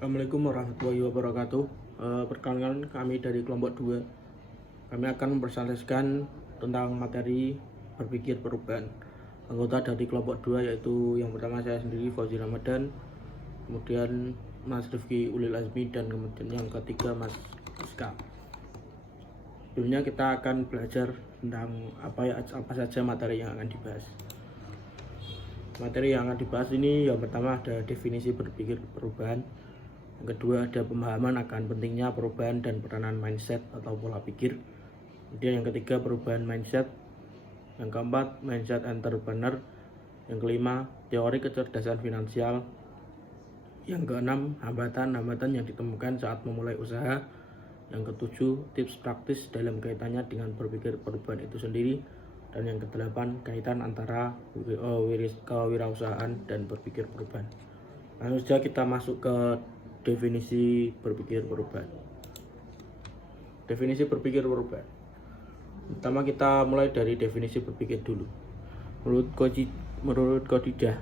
Assalamualaikum warahmatullahi wabarakatuh. Perkenalkan kami dari kelompok 2. Kami akan mempresentasikan tentang materi berpikir perubahan. Anggota dari kelompok 2 yaitu yang pertama saya sendiri Fauzi Ramadan, kemudian Mas Rifki Ulil Azmi, dan kemudian yang ketiga Mas Iska. Sebelumnya kita akan belajar tentang apa saja materi yang akan dibahas. Materi yang akan dibahas ini yang pertama ada definisi berpikir perubahan. Yang kedua ada pemahaman akan pentingnya perubahan dan peranan mindset atau pola pikir. Kemudian yang ketiga perubahan mindset. Yang keempat mindset entrepreneur. Yang kelima teori kecerdasan finansial. Yang keenam hambatan-hambatan yang ditemukan saat memulai usaha. Yang ketujuh tips praktis dalam kaitannya dengan berpikir perubahan itu sendiri. Dan yang kedelapan kaitan antara kewirausahaan dan berpikir perubahan. Langsung saja kita masuk ke definisi berpikir perubahan. Definisi berpikir perubahan. Pertama kita mulai dari definisi berpikir dulu. Menurut Kodidah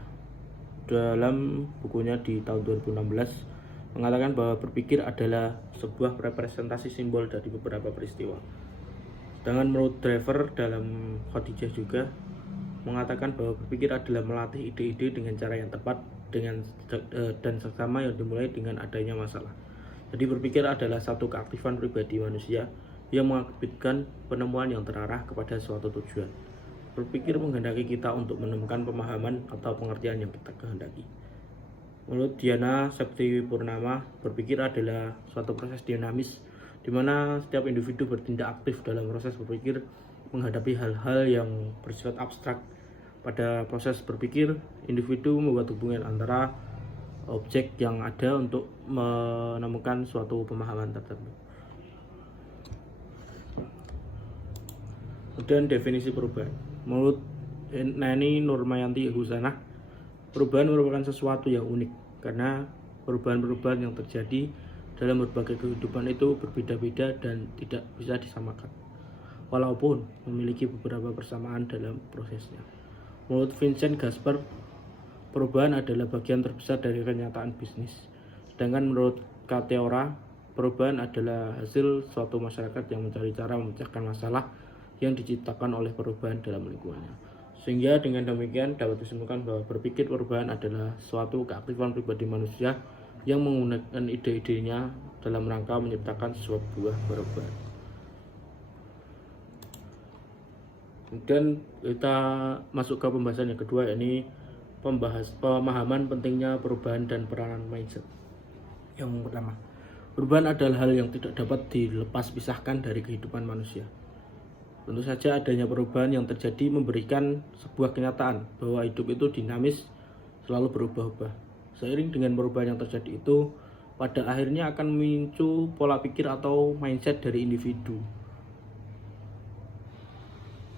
dalam bukunya di tahun 2016 mengatakan bahwa berpikir adalah sebuah representasi simbol dari beberapa peristiwa. Sedangkan menurut Driver dalam Kodidah juga mengatakan bahwa berpikir adalah melatih ide-ide dengan cara yang tepat dan seksama yang dimulai dengan adanya masalah. Jadi berpikir adalah satu keaktifan pribadi manusia yang mengakibatkan penemuan yang terarah kepada suatu tujuan. Berpikir menghendaki kita untuk menemukan pemahaman atau pengertian yang kita kehendaki. Menurut Diana Septi Purnama, berpikir adalah suatu proses dinamis di mana setiap individu bertindak aktif dalam proses berpikir menghadapi hal-hal yang bersifat abstrak. Pada proses berpikir, individu membuat hubungan antara objek yang ada untuk menemukan suatu pemahaman tertentu. Kemudian definisi perubahan. Menurut Nani Nurmayanti Husanah, perubahan merupakan sesuatu yang unik karena perubahan-perubahan yang terjadi dalam berbagai kehidupan itu berbeda-beda dan tidak bisa disamakan, walaupun memiliki beberapa persamaan dalam prosesnya. Menurut Vincent Gasper, perubahan adalah bagian terbesar dari kenyataan bisnis. Sedangkan menurut Kateora, perubahan adalah hasil suatu masyarakat yang mencari cara memecahkan masalah yang diciptakan oleh perubahan dalam lingkungannya. Sehingga dengan demikian dapat disimpulkan bahwa berpikir perubahan adalah suatu keaktifan pribadi manusia yang menggunakan ide-idenya dalam rangka menciptakan sebuah perubahan. Kemudian kita masuk ke pembahasan yang kedua, yakni pemahaman pentingnya perubahan dan peranan mindset. Yang pertama, perubahan adalah hal yang tidak dapat dilepas pisahkan dari kehidupan manusia. Tentu saja adanya perubahan yang terjadi memberikan sebuah kenyataan bahwa hidup itu dinamis, selalu berubah-ubah. Seiring dengan perubahan yang terjadi itu, pada akhirnya akan muncul pola pikir atau mindset dari individu.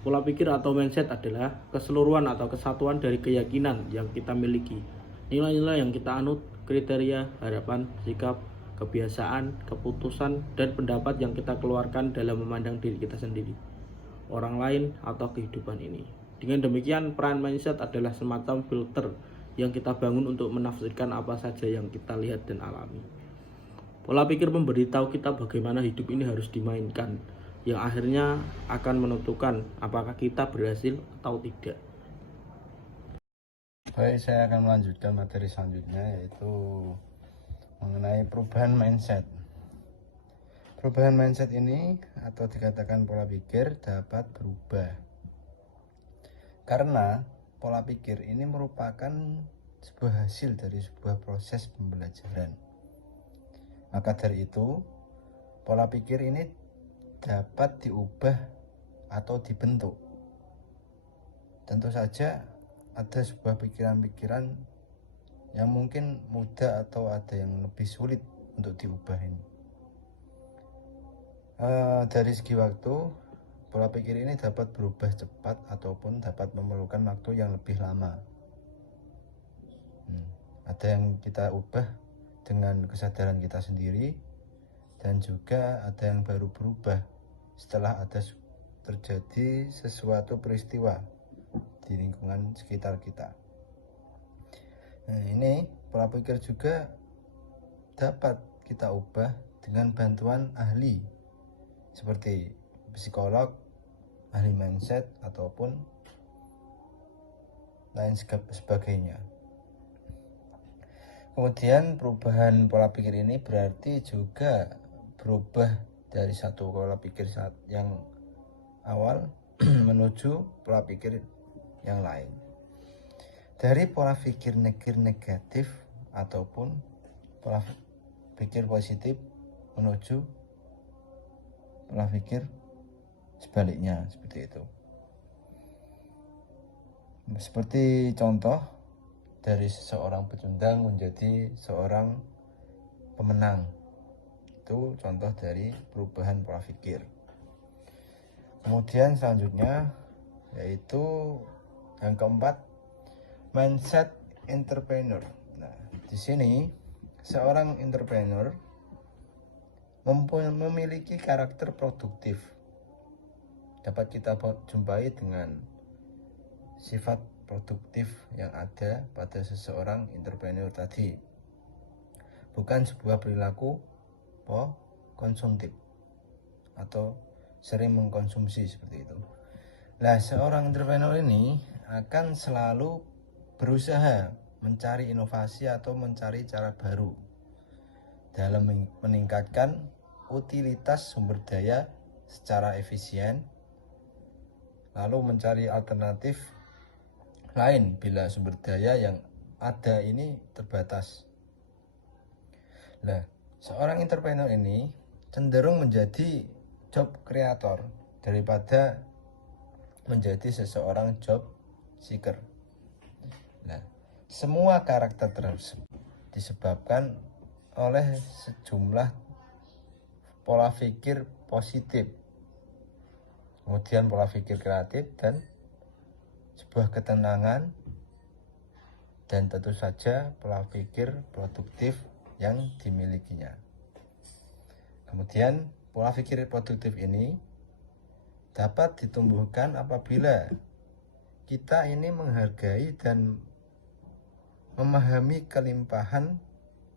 Pola pikir atau mindset adalah keseluruhan atau kesatuan dari keyakinan yang kita miliki, nilai-nilai yang kita anut, kriteria, harapan, sikap, kebiasaan, keputusan, dan pendapat yang kita keluarkan dalam memandang diri kita sendiri, orang lain, atau kehidupan ini. Dengan demikian, peran mindset adalah semacam filter yang kita bangun untuk menafsirkan apa saja yang kita lihat dan alami. Pola pikir memberitahu kita bagaimana hidup ini harus dimainkan, yang akhirnya akan menentukan apakah kita berhasil atau tidak. Baik, saya akan melanjutkan materi selanjutnya, yaitu mengenai perubahan mindset. Perubahan mindset ini atau dikatakan pola pikir dapat berubah karena pola pikir ini merupakan sebuah hasil dari sebuah proses pembelajaran. Maka dari itu, pola pikir ini dapat diubah atau dibentuk. Tentu saja ada sebuah pikiran-pikiran yang mungkin mudah atau ada yang lebih sulit untuk diubah ini. Dari segi waktu, pola pikir ini dapat berubah cepat ataupun dapat memerlukan waktu yang lebih lama. Ada yang kita ubah dengan kesadaran kita sendiri, dan juga ada yang baru berubah setelah ada terjadi sesuatu peristiwa di lingkungan sekitar kita. Ini pola pikir juga dapat kita ubah dengan bantuan ahli seperti psikolog, ahli mindset, ataupun lain sebagainya. Kemudian perubahan pola pikir ini berarti juga berubah dari satu pola pikir yang awal menuju pola pikir yang lain. Dari pola pikir negatif ataupun pola pikir positif menuju pola pikir sebaliknya, seperti itu. Seperti contoh, dari seseorang pecundang menjadi seorang pemenang. Itu contoh dari perubahan pola pikir. Kemudian selanjutnya yaitu yang keempat, mindset entrepreneur. Nah, di sini seorang entrepreneur memiliki karakter produktif. Dapat kita jumpai dengan sifat produktif yang ada pada seseorang entrepreneur tadi, bukan sebuah perilaku konsumtif atau sering mengkonsumsi seperti itu. Nah, seorang entrepreneur ini akan selalu berusaha mencari inovasi atau mencari cara baru dalam meningkatkan utilitas sumber daya secara efisien, lalu mencari alternatif lain bila sumber daya yang ada ini terbatas. Nah, seorang entrepreneur ini cenderung menjadi job creator daripada menjadi seseorang job seeker. Nah, semua karakter tersebut disebabkan oleh sejumlah pola pikir positif, kemudian pola pikir kreatif, dan sebuah ketenangan, dan tentu saja pola pikir produktif yang dimilikinya. Kemudian pola pikir produktif ini dapat ditumbuhkan apabila kita ini menghargai dan memahami kelimpahan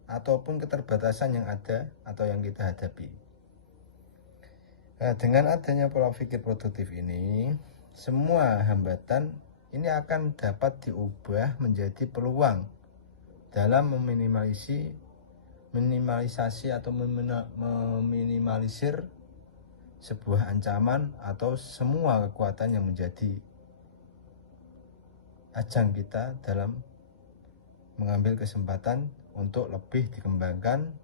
ataupun keterbatasan yang ada atau yang kita hadapi. Nah, dengan adanya pola pikir produktif ini, semua hambatan ini akan dapat diubah menjadi peluang dalam meminimalisasi atau meminimalisir sebuah ancaman atau semua kekuatan yang menjadi ajang kita dalam mengambil kesempatan untuk lebih dikembangkan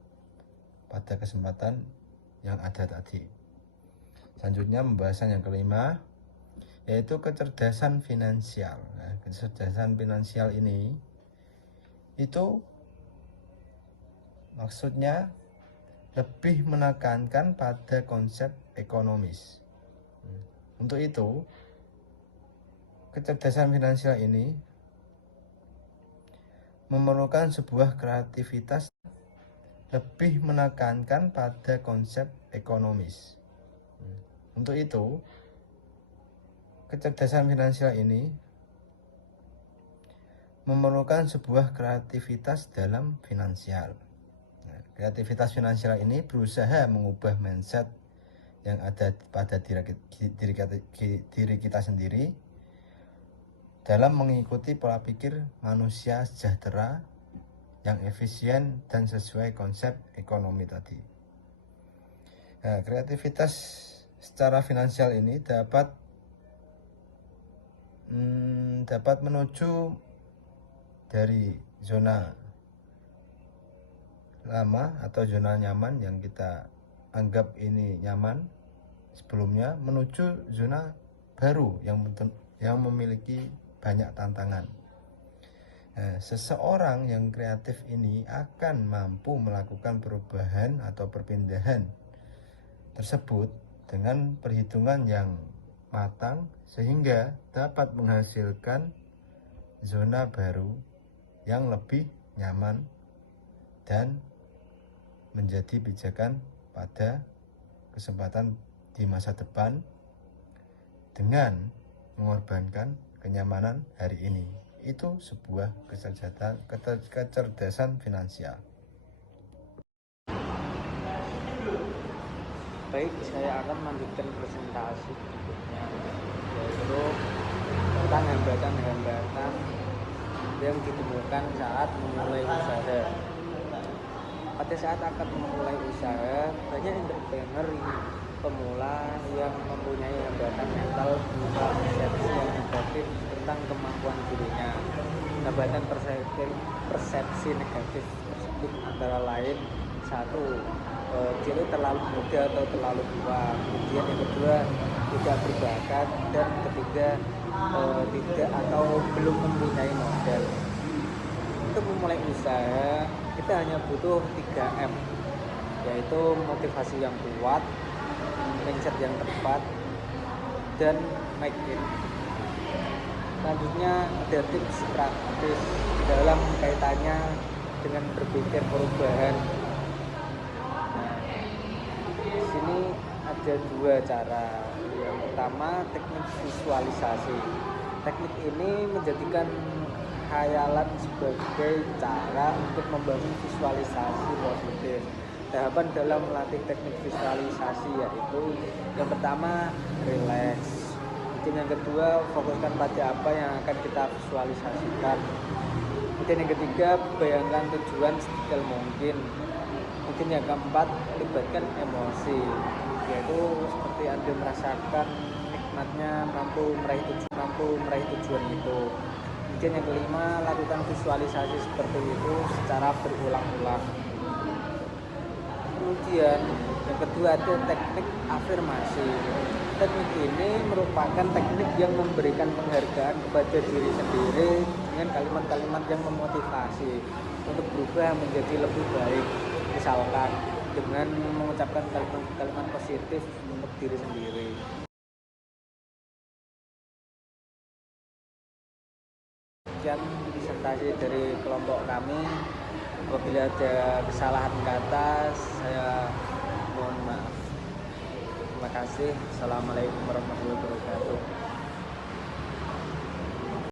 pada kesempatan yang ada tadi. Selanjutnya pembahasan yang kelima, yaitu kecerdasan finansial. Nah, kecerdasan finansial ini itu maksudnya lebih menekankan pada konsep ekonomis. Untuk itu, kecerdasan finansial ini memerlukan sebuah kreativitas lebih menekankan pada konsep ekonomis. Untuk itu, kecerdasan finansial ini memerlukan sebuah kreativitas dalam finansial. Nah, kreativitas finansial ini berusaha mengubah mindset yang ada pada diri kita sendiri dalam mengikuti pola pikir manusia sejahtera yang efisien dan sesuai konsep ekonomi tadi. Nah, kreativitas secara finansial ini dapat menuju dari zona lama atau zona nyaman yang kita anggap ini nyaman sebelumnya menuju zona baru yang memiliki banyak tantangan. Nah, seseorang yang kreatif ini akan mampu melakukan perubahan atau perpindahan tersebut dengan perhitungan yang matang sehingga dapat menghasilkan zona baru yang lebih nyaman dan menjadi pijakan pada kesempatan di masa depan dengan mengorbankan kenyamanan hari ini. Itu sebuah kecerdasan finansial. Baik, saya akan melanjutkan presentasi berikutnya, yaitu tentang hambatan-hambatan yang ditemukan saat memulai usaha. Pada saat akan memulai usaha, banyak entrepreneur pemula yang mempunyai hambatan mental berupa persepsi yang negatif tentang kemampuan dirinya. Hambatan persepsi negatif tersebut antara lain: satu, dia itu terlalu muda atau terlalu tua. Kemudian yang kedua, tidak berbakat, dan ketiga, tidak atau belum mempunyai modal. Untuk memulai usaha, kita hanya butuh 3M, yaitu motivasi yang kuat, mindset yang tepat, dan make it. Selanjutnya ada tips praktis dalam kaitannya dengan berpikir perubahan. Di sini ada 2 cara. Yang pertama, teknik visualisasi. Teknik ini menjadikan khayalan sebagai cara untuk membangun visualisasi positif. Tahapan dalam melatih teknik visualisasi yaitu yang pertama, relax. Kemudian yang kedua, fokuskan pada apa yang akan kita visualisasikan. Kemudian yang ketiga, bayangkan tujuan sedetail mungkin. Kemudian yang keempat, libatkan emosi, yaitu seperti Anda merasakan nikmatnya mampu meraih tujuan itu. Kemudian yang kelima, lakukan visualisasi seperti itu secara berulang-ulang. Kemudian yang kedua ada teknik afirmasi. Teknik ini merupakan teknik yang memberikan penghargaan kepada diri sendiri dengan kalimat-kalimat yang memotivasi untuk berubah menjadi lebih baik. Misalkan dengan mengucapkan kalimat-kalimat positif untuk diri sendiri. Sekian presentasi dari kelompok kami. Apabila ada kesalahan kata, saya mohon maaf. Terima kasih. Assalamualaikum warahmatullahi wabarakatuh.